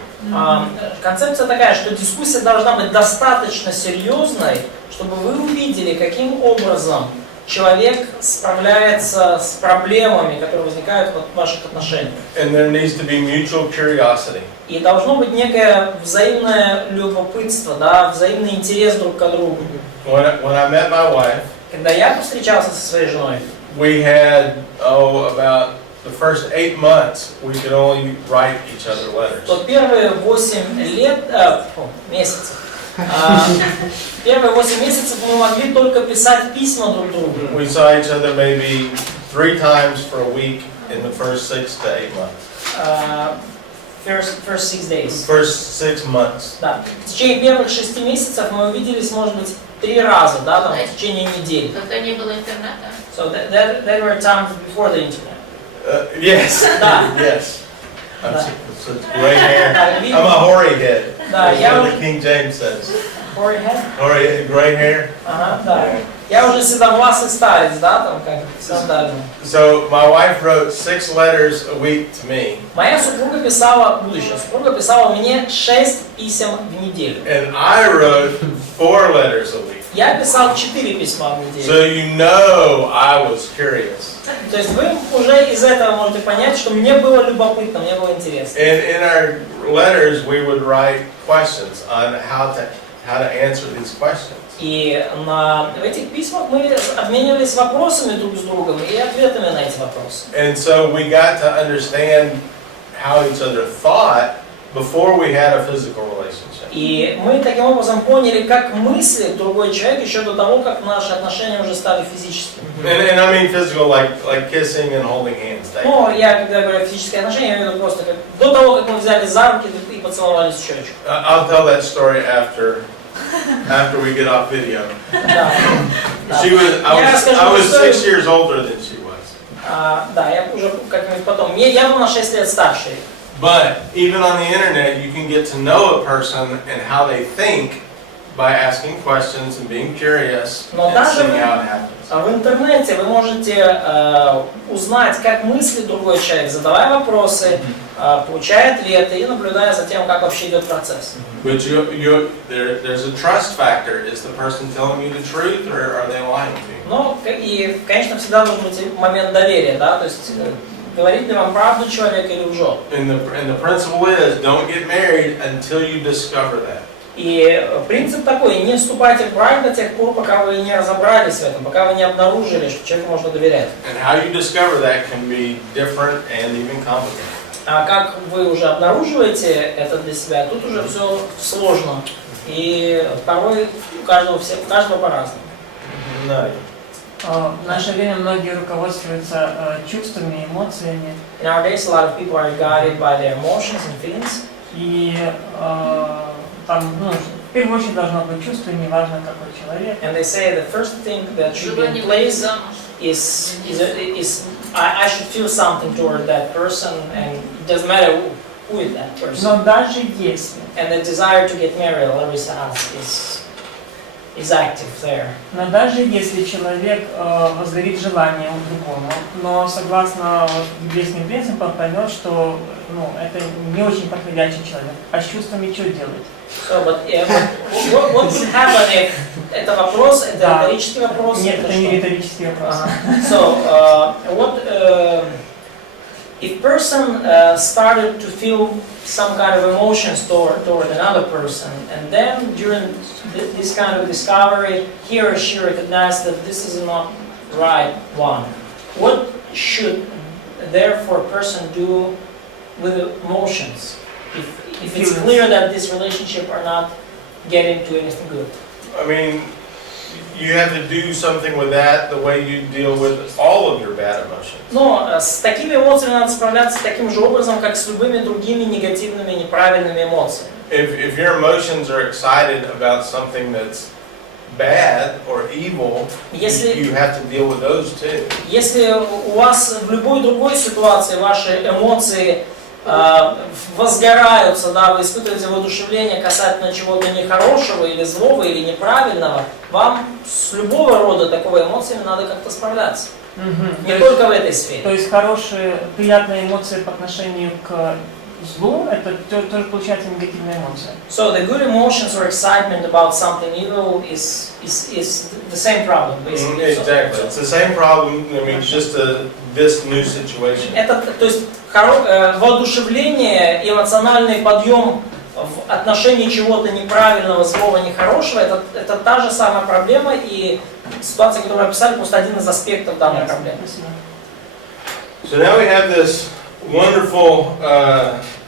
Концепция такая, что дискуссия должна быть достаточно серьезной, чтобы вы увидели, каким образом человек справляется с проблемами, которые возникают в ваших отношениях. And there needs to be mutual curiosity. И должно быть некое взаимное любопытство, да, взаимный интерес друг к другу. When I met my wife, Когда я повстречался со своей женой, we had, about the first 8 months, we could only write each other letters. то первые 8 месяцев, первые 8 месяцев мы могли только писать письма друг другу. We saw each other maybe 3 times for a week in the first 6 to 8 months. First 6 days. First 6 months. Да. В течение первых 6 месяцев мы увиделись, может быть, 3 раза, да, там, в течение недели. Когда не было интернета. So there were times before the internet. Yes. Да. Yes. I'm Да. so gray hair. I'm a hoary head. Да, That's я what the King James says. Hoary head? Hoary, gray hair. Ага, да. Я уже седовласый старец, да, там как сандалии. So my wife wrote 6 letters a week to me. Моя супруга писала, будущая супруга писала мне 6 писем в неделю. And I wrote 4 letters a week. Я писал 4 письма в неделю. So you know I was curious. То есть вы уже из этого можете понять, что мне было любопытно, мне было интересно. And in our letters we would write questions on how to answer these questions. И в этих письмах мы обменивались вопросами друг с другом и ответами на эти вопросы. And so we got to understand how each other thought before we had a physical relationship. И мы таким образом поняли, как мыслит другой человек еще до того, как наши отношения уже стали физическими. And I mean physical, like kissing and holding hands. Ну, я когда говорю физические отношения, я имею в виду просто как до того, как мы взяли за руки и поцеловались в щечку. I'll tell that story after we get off video. Да. I was 6 years older than she was. Да, я уже как-нибудь потом. Я был на 6 лет старше. But even on the internet, you can get to know a person and how they think by asking questions and being curious Но and даже seeing how it happens. в интернете вы можете узнать, как мыслит другой человек, задавая вопросы, получая ответы и наблюдая за тем, как вообще идет процесс. But there's a trust factor. Is the person telling you the truth, or are they lying to you? Ну, и, конечно, всегда должен быть момент доверия, да, то есть говорит ли вам правду человек или лжет. And the principle is, don't get married until you discover that. И принцип такой: не вступайте в брак до тех пор, пока вы не разобрались в этом, пока вы не обнаружили, что человеку можно доверять. And how you discover that can be different and even complicated. А как вы уже обнаруживаете это для себя, тут уже все сложно. И порой у каждого по-разному. В наше время многие руководствуются чувствами, эмоциями. Nowadays, a lot of people are guided by their emotions and feelings. И там, в первую очередь должно быть чувство, неважно какой человек. And they say the first thing that should be Чтобы in не выйти place замуж. is I should feel something toward that person, and it doesn't matter who is that person. Но даже если, And the desire to get married, Larissa asks, is active there. но даже если человек возгорит желанием к другому, но согласно библейским принципам поймет, что это не очень подходящий человек, а с чувствами что делать? So, but what would happen if это вопрос, это Да. риторический вопрос? Нет, это это не что? риторический вопрос. So, if person started to feel some kind of emotions toward another person, and then during this kind of discovery, he or she recognized that this is not right one, what should therefore person do with emotions? If it's clear that this relationship are not getting to anything good. I mean, you have to do something with that the way you deal with all of your bad emotions. Но с такими эмоциями надо справляться таким же образом, как с любыми другими негативными, неправильными эмоциями. If your emotions are excited about something that's bad or evil, you have to deal with those too. Если у вас в любой другой ситуации ваши эмоции возгораются, да, вы испытываете воодушевление касательно чего-то нехорошего или злого или неправильного, вам с любого рода такого эмоциями надо как-то справляться. Не только в этой сфере. То есть хорошие, приятные эмоции по отношению к злу, это тоже получается негативная эмоция. So the good emotions or excitement about something evil is the same problem, basically. Exactly. It's the same problem. I mean, it's just this new situation. Это, то есть, воодушевление, эмоциональный подъем в отношении чего-то неправильного, злого, нехорошего, это та же самая проблема, и ситуация, которую мы описали, просто один из аспектов данной проблемы. So now we have this wonderful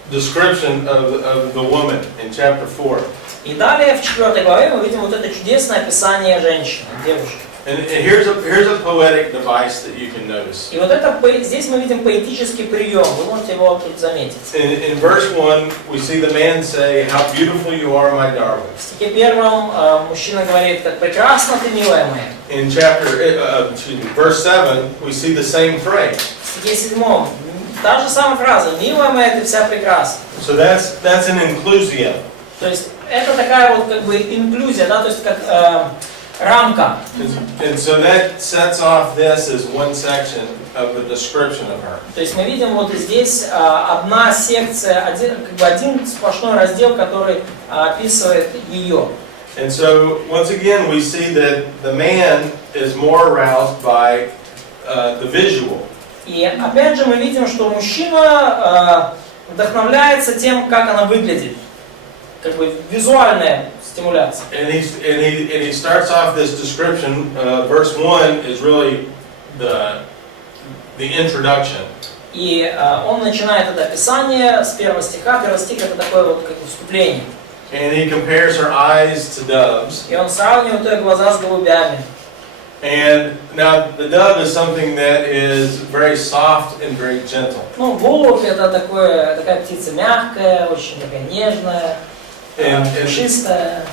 description of the woman in chapter 4. И далее в 4 главе мы видим вот это чудесное описание женщины, девушки. And here's a poetic device that you can notice. И вот это, здесь мы видим поэтический прием, вы можете его тут заметить. In verse 1, we see the man say, "How beautiful you are, my darling." В стихе 1 мужчина говорит: как прекрасна ты, милая моя. In verse 7, we see the same phrase. В стихе 7 та же самая фраза: милая моя, ты вся прекрасна. So that's an inclusio. То есть это такая вот как бы инклюзия, да, то есть как рамка. And so that sets off this as one section of the description of her. То есть мы видим вот здесь одна секция, один сплошной раздел, который описывает ее. And so once again we see that the man is more aroused by the visual. И опять же мы видим, что мужчина вдохновляется тем, как она выглядит, как бы визуальная стимуляция. And he starts off this description. Verse 1 is really the introduction. И он начинает это описание с 1 стиха. 1 стих это такое вот как бы вступление. And he compares her eyes to doves. И он сравнивает ее глаза с голубями. And now the dove is something that is very soft and very gentle. Ну, голубь это такая птица мягкая, очень такая нежная, пушистая.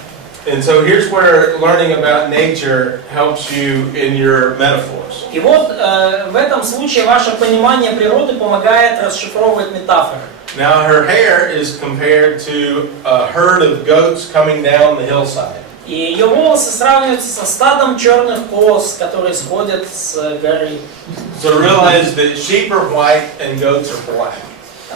And so here's where learning about nature helps you in your metaphors. И вот в этом случае ваше понимание природы помогает расшифровывать метафоры. Now her hair is compared to a herd of goats coming down the hillside. И ее волосы сравниваются со стадом черных коз, которые сходят с горы. So realize that sheep are white and goats are black.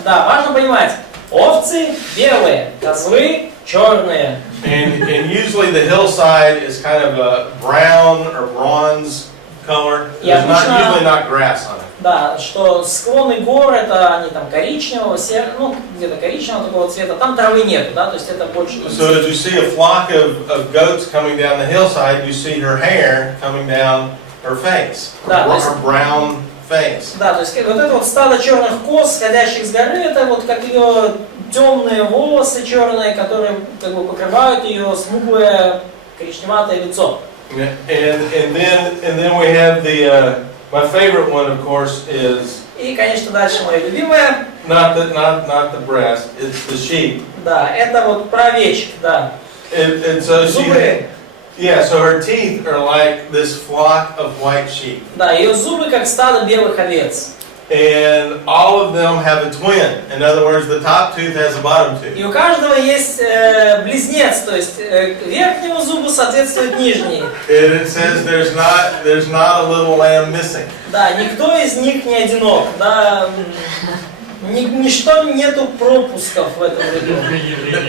Да, важно понимать, овцы белые, козлы черные. And usually the hillside is kind of a brown or bronze color. There's usually not grass on it. Да, что склоны гор это они там коричневого, ну где-то коричневого такого цвета, там травы нету, да, то есть это больше. So as you see a flock of goats coming down the hillside, you see her hair coming down her face, her brown face. Да, то есть вот это вот стадо черных коз, сходящих с горы, это вот как ее темные волосы черные, которые как бы покрывают ее смуглое коричневатое лицо. And then we have the my favorite one, of course, is. И, конечно, дальше мое любимое. Not the breast, it's the sheep. Да, это вот про овечек, да. And so зубы. Yeah, so her teeth are like this flock of white sheep. Да, ее зубы как стадо белых овец. And all of them have a twin. In other words, the top tooth has a bottom tooth. И у каждого есть близнец, то есть верхнему зубу соответствует нижний. And it says there's not a little lamb missing. Да, никто из них не одинок, да, ничто нету пропусков в этом ряду.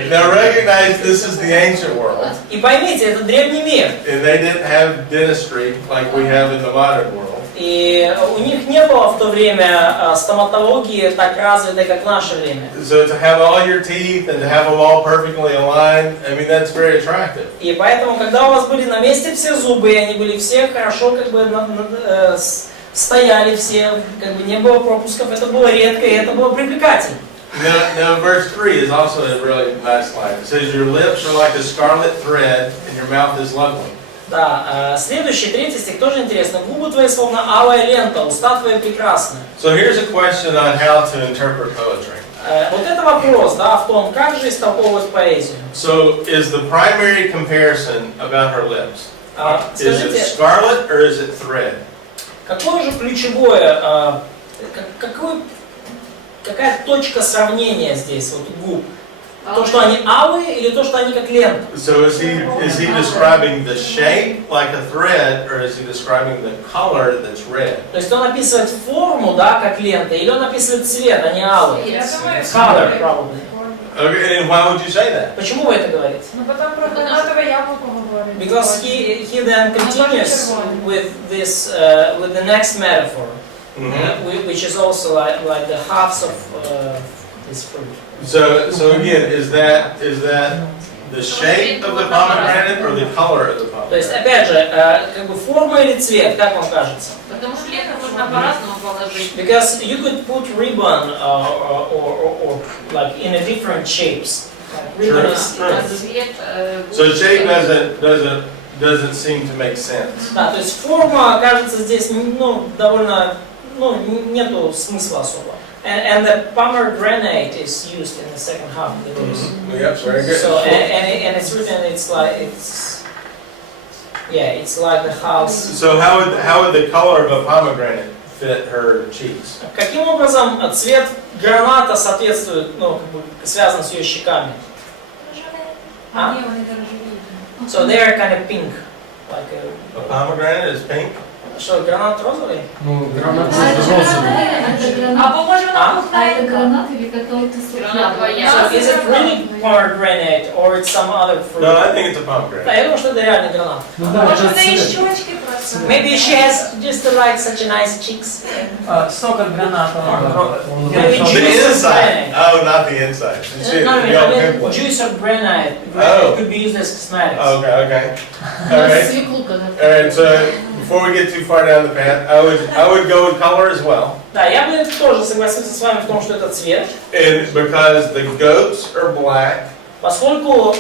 Now recognize this is the ancient world. И поймите, это древний мир. And they didn't have dentistry like we have in the modern world. И у них не было в то время стоматологии так развитой, как в наше время. So to have all your teeth and to have them all perfectly aligned, I mean that's very attractive. И поэтому, когда у вас были на месте все зубы, и они были все хорошо как бы стояли все, как бы не было пропусков, это было редко, и это было привлекательно. Now verse 3 is also a really nice line. It says your lips are like a scarlet thread and your mouth is lovely. Да, следующий, третий стих тоже интересно. Губы твои словно алая лента, уста твои прекрасны. So here's a question on how to interpret poetry. Вот это вопрос, да, в том, как же истолковывать поэзию. So is the primary comparison about her lips? Is it Скажите, scarlet or is it thread? какое же ключевое, какая точка сравнения здесь вот у губ? То, что они алые, или то, что они как лента? So is he describing the shape like a thread, or is he describing the color that's red? То есть он описывает форму, да, как лента, или он описывает цвет, а не алый? Color, probably. Okay, and why would you say that? Почему вы это говорите? Ну потом про гранатове яблуко говорить. Because he then continues with this, with the next metaphor, which is also like the halves of this fruit. So again, is that the shape of the pomegranate or the color of the pomegranate? То есть, опять же, как бы форма или цвет, как вам кажется? Потому что лето можно по-разному положить. Because you could put ribbon or like in a different shapes. Ribbon is So shape doesn't seem to make sense. Да, то есть форма, кажется, здесь, ну, довольно, ну, нету смысла особо. And the pomegranate is used in the second half of the verse. Yep, very good. So and it's written, it's like the house. So how would the color of a pomegranate fit her cheeks? Каким образом цвет граната соответствует, ну, как бы связан с ее щеками? So they are kind of pink, like A pomegranate is pink. Что, гранат розовый? Ну, гранат розовый. А похоже на это гранат или какой-то So is it really pomegranate or it's some other fruit? No, I think it's a pomegranate. Да, я думаю, что это реальный гранат. Ну да, Может, это у неї цвет. щечки просто. Maybe she has just like such a nice cheeks. Сок от граната. Maybe The juice of inside. granite. Oh, not the inside. You see it, No, you I all mean pimple it. juice of granite. Oh. Granite could be used as cosmetics. Okay. All right, so before we get too far down the path, I would go with color as well. Да, я бы тоже согласился с вами в том, что это цвет. And because the goats are black, Поскольку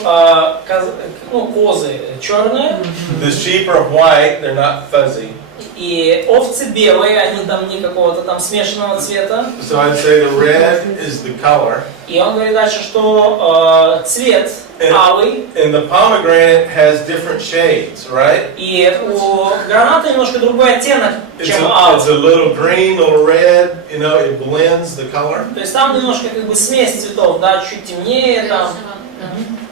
козы черные, the sheep are white, they're not fuzzy. и овцы белые, они там не какого-то там смешанного цвета. So I'd say the red is the color. И он говорит дальше, что цвет алый. And the pomegranate has different shades, right? И у граната немножко другой оттенок, It's чем a, it's алый. a little green, little red, you know, it blends the color. То есть там немножко как бы смесь цветов, да, чуть темнее там.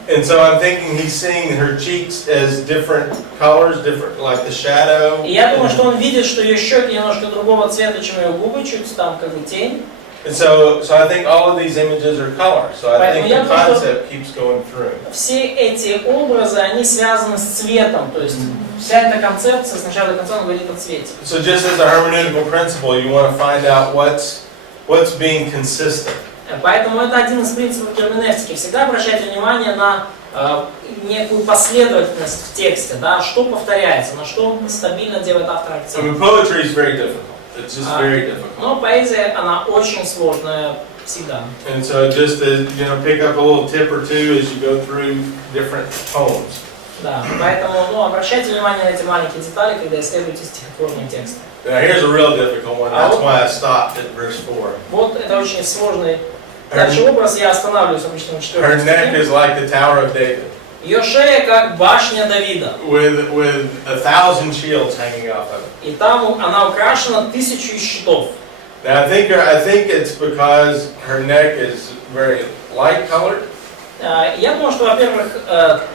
And so I'm thinking he's seeing her cheeks as different colors, different, like the shadow. И я думаю, что он видит, что ее щеки немножко другого цвета, чем ее губы, чуть там как бы тень. And so I think all of these images are color. So I think the concept keeps going through. Все эти образы, они связаны с цветом, то есть вся эта концепция с начала до конца он говорит о цвете. So just as a hermeneutical principle, you want to find out what's being consistent. Поэтому это один из принципов герменевтики. Всегда обращайте внимание на некую последовательность в тексте, да, что повторяется, на что стабильно делает автор I акцент. mean, poetry is very difficult. It's just very difficult. Но поэзия, она очень сложная всегда. And so just to, you know, pick up a little tip or two as you go through different poems. Да, поэтому обращайте внимание на эти маленькие детали, когда исследуете стихотворный текст. Now here's a real difficult one. That's why I stopped at verse 4. Вот это очень сложный дальше образ, я останавливаюсь обычно на 4 Her neck стихе. is like the Tower of David, Ее шея как башня Давида. with 1,000 shields hanging off of it. И там она украшена 1000 щитов. Now I think it's because her neck is very light colored. Я думаю, что, во-первых,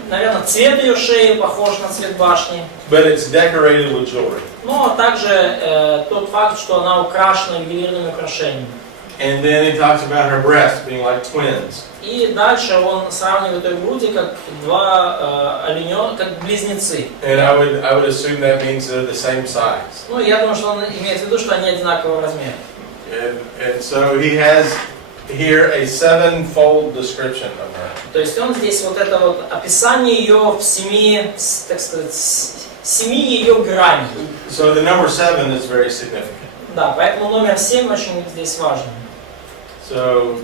наверное, цвет ее шеи похож на цвет башни. But it's decorated with jewelry. Но также тот факт, что она украшена ювелирными украшениями. And then he talks about her breasts being like twins. И дальше он сравнивает ее груди как два олененка, как близнецы. And I would assume that means they're the same size. Ну, я думаю, что он имеет в виду, что они одинакового размера. And so he has here a sevenfold description of her. То есть он здесь вот это вот описание ее в 7, так сказать, 7 ее граней. So the number 7 is very significant. Да, поэтому номер 7 очень здесь важен. So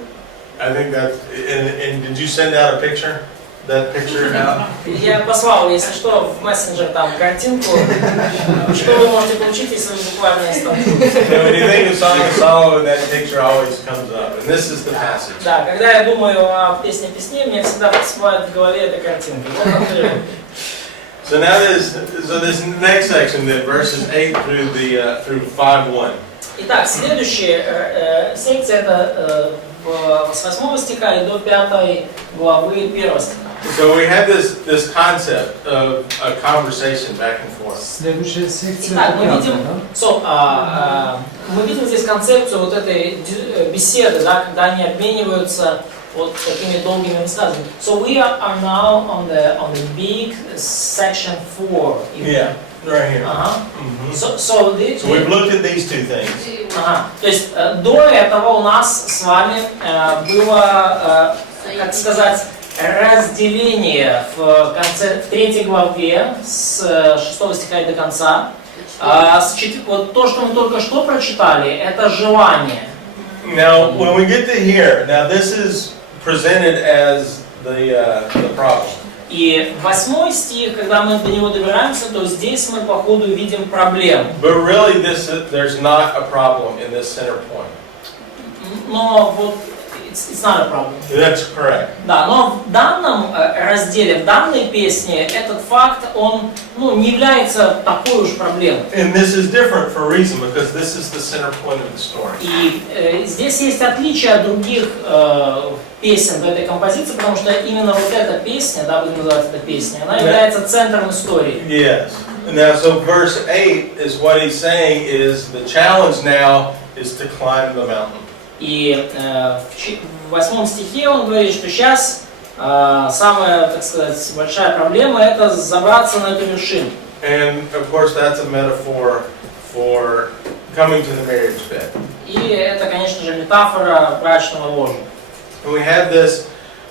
I think that, and did you send out a picture? That picture out? Я послал, если что, в мессенджер там картинку, что вы можете получить, если вы буквально из там. So when you think of Song of Solomon, that picture always comes up, and this is the passage. Да, когда я думаю о песне песней, мне всегда всплывает в голове эта картинка. Вот отрывок. So now this next section, then verses 8 through 5:1. Итак, следующая секция это с 8 стиха и до 5 главы 1 стиха. So we have this concept of a conversation back and forth. Следующая секция. Итак, мы это видим, да? мы видим здесь концепцию вот этой беседы, да, когда они обмениваются вот такими долгими рассказами. So we are now on the big section 4. Yeah, right here. Ага. Mm-hmm. So we've looked at these two things. Ага. То есть до этого у нас с вами было, как сказать, разделение в 3 главе с 6 стиха и до конца. Вот то, что мы только что прочитали, это желание. Now, when we get to here, now this is presented as the problem. И 8 стих, когда мы до него добираемся, то здесь мы по ходу видим проблему. But really, there's not a problem in this center point. Но вот it's not a problem. That's correct. Да, но в данном разделе, в данной песне этот факт, он не является такой уж проблемой. And this is different for a reason, because this is the center point of the story. И здесь есть отличие от других песен в этой композиции, потому что именно вот эта песня, да, будем называть это песней, она является центром истории. Yes. Now, so verse 8 is what he's saying is the challenge now is to climb the mountain. И в 8 стихе он говорит, что сейчас самая, так сказать, большая проблема – это забраться на эту вершину. And of course, that's a metaphor for coming to the marriage bed. И это, конечно же, метафора брачного ложа. And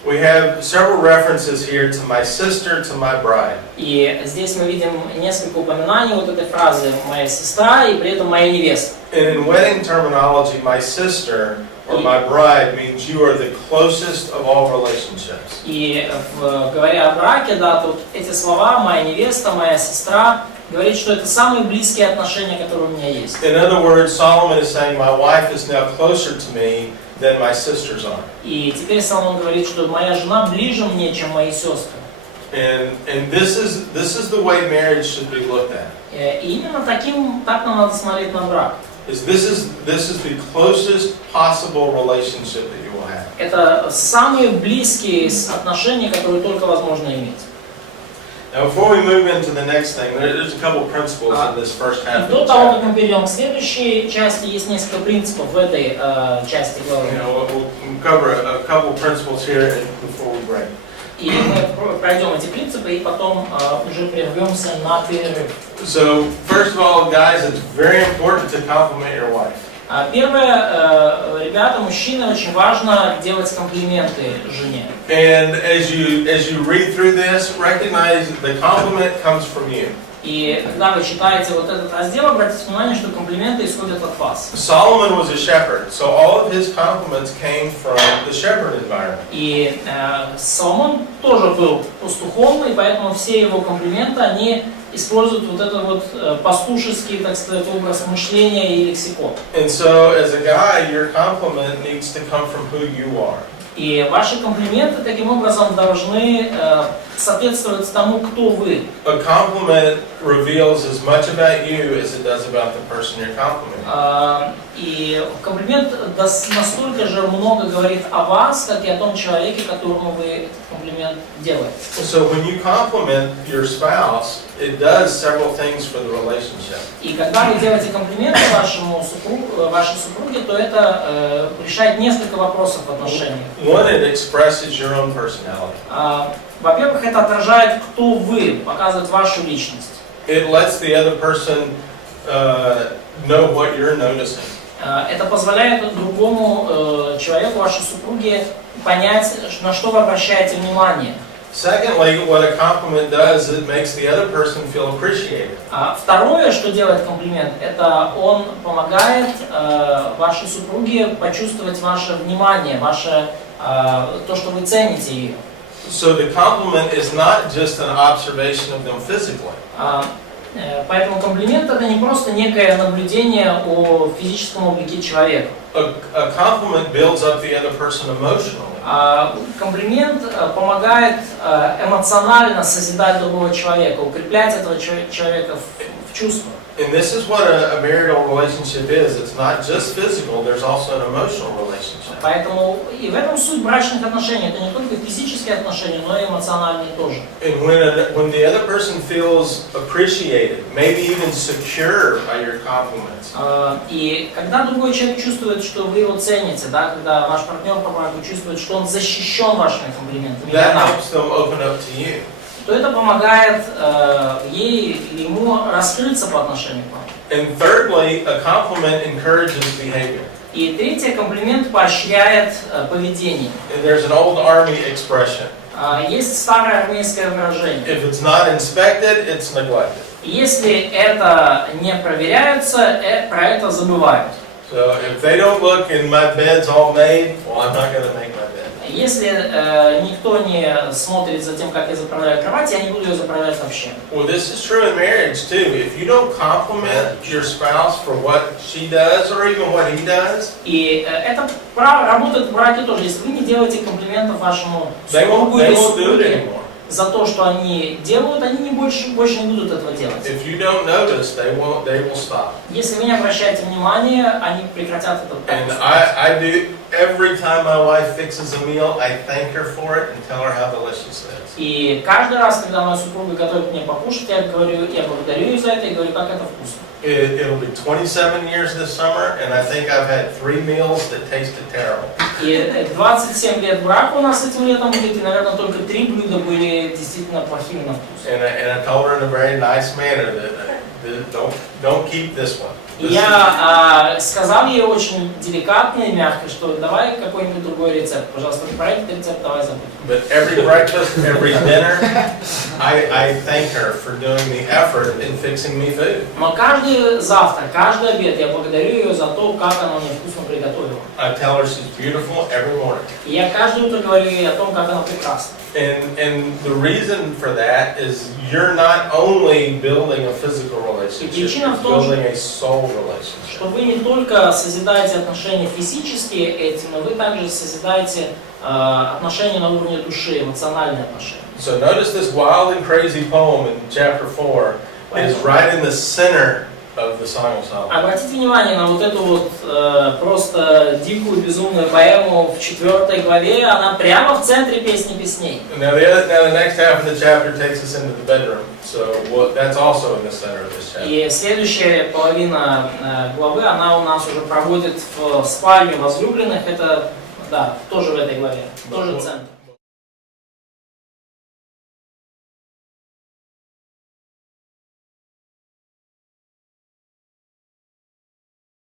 we have several references here to my sister, to my bride. И здесь мы видим несколько упоминаний вот этой фразы «моя сестра» и при этом «моя невеста». And in wedding terminology, my sister or my bride means you are the closest of all relationships. И говоря о браке, да, тут эти слова «моя невеста», «моя сестра» говорит, что это самые близкие отношения, которые у меня есть. In other words, Solomon is saying, my wife is now closer to me than my sisters are. И теперь Соломон говорит, что моя жена ближе мне, чем мои сестры. And this is the way marriage should be looked at. И именно так нам надо смотреть на брак. This is the closest possible relationship that you will have. Это самые близкие отношения, которые только возможно иметь. Now, before we move into the next thing, there's a couple principles in this first half of До the того, как chapter. мы перейдем к следующей части, есть несколько принципов в этой части главы. You know, we'll cover a couple principles here before we break. И мы пройдем эти принципы и потом уже прервемся на перерыв. So, first of all, guys, it's very important to compliment your wife. Первое, ребята, мужчины, очень важно делать комплименты жене. And as you read through this, recognize the compliment comes from you. И когда вы читаете вот этот раздел, обратите внимание, что комплименты исходят от вас. Solomon was a shepherd, so all of his compliments came from the shepherd environment. И Соломон тоже был пастухом, и поэтому все его комплименты, они используют вот этот вот пастушеский, так сказать, образ мышления и лексикон. And so, as a guy, your compliment needs to come from who you are. И ваши комплименты таким образом должны соответствовать тому, кто вы. A compliment reveals as much about you as it does about the person you're complimenting. И комплимент настолько же много говорит о вас, как и о том человеке, которому вы этот комплимент делаете. So when you compliment your spouse, it does several things for the relationship. И когда вы делаете комплименты вашей супруге, то это решает несколько вопросов в отношениях. One, it expresses your own personality. Во-первых, это отражает, кто вы, показывает вашу личность. It lets the other person know what you're noticing. Это позволяет другому человеку, вашей супруге, понять, на что вы обращаете внимание. Secondly, what a compliment does, it makes the other person feel appreciated. Второе, что делает комплимент, это он помогает вашей супруге почувствовать ваше внимание, то, что вы цените ее. So the compliment is not just an observation of them physically. Поэтому комплимент это не просто некое наблюдение о физическом облике человека. A compliment builds up the other person emotionally. Комплимент помогает эмоционально созидать другого человека, укреплять этого человека в чувствах. And this is what a marital relationship is. It's not just physical, there's also an emotional relationship. Поэтому и в этом суть брачных отношений. Это не только физические отношения, но и эмоциональные тоже. And when the other person feels appreciated, maybe even secure by your compliments, И когда другой человек чувствует, что вы его цените, да, когда ваш партнер по браку чувствует, что он защищен вашими комплиментами, that helps them open up to you. то это помогает ей или ему раскрыться по отношению к вам. And thirdly, a compliment encourages behavior. И третье, комплимент поощряет поведение. And there's an old army expression. Есть старое армейское выражение. If it's not inspected, it's neglected. Если это не проверяется, про это забывают. So if they don't look and my bed's all made, well, I'm not going to make my bed. Если никто не смотрит за тем, как я заправляю кровать, я не буду ее заправлять вообще. Well, this is true in marriage too. If you don't compliment your spouse for what she does or even what he does, И это работает в браке тоже. Если вы не делаете комплиментов вашему they супругу won't или do it супруге anymore. за то, что они делают, они больше не будут этого делать. If you don't notice, they will stop. Если вы не обращаете внимания, они прекратят это. And I do every time my wife fixes a meal, I thank her for it and tell her how delicious it is. И каждый раз, когда моя супруга готовит мне покушать, я благодарю ее за это и говорю, как это вкусно. It'll be 27 years this summer, and I think I've had 3 meals that tasted terrible. И 27 лет брака у нас этим летом будет, и, наверное, только 3 блюда были действительно плохими на вкус. And I told her in a very nice manner that don't keep this one. И я сказал ей очень деликатно и мягко, что давай какой-нибудь другой рецепт, пожалуйста, про этот рецепт давай забудь. But every breakfast, every dinner, I thank her for doing the effort in fixing me food. Но каждый завтрак, каждый обед я благодарю ее за то, как она мне вкусно приготовила. I tell her she's beautiful every morning. И я каждое утро говорю ей о том, как она прекрасна. And the reason for that is you're not only building a physical relationship, you're building a soul relationship. Что вы не только созидаете отношения физические этим, но вы также созидаете отношения на уровне души, эмоциональные отношения. So notice this wild and crazy poem in chapter 4 is right in the center of the Song of Solomon. Обратите внимание на вот эту вот просто дикую, безумную поэму в 4 главе, она прямо в центре песни песней. Now the next half of the chapter takes us into the bedroom, so that's also in the center of this chapter. И следующая половина главы, она у нас уже проводит в спальню возлюбленных, это, да, тоже в этой главе, тоже центр.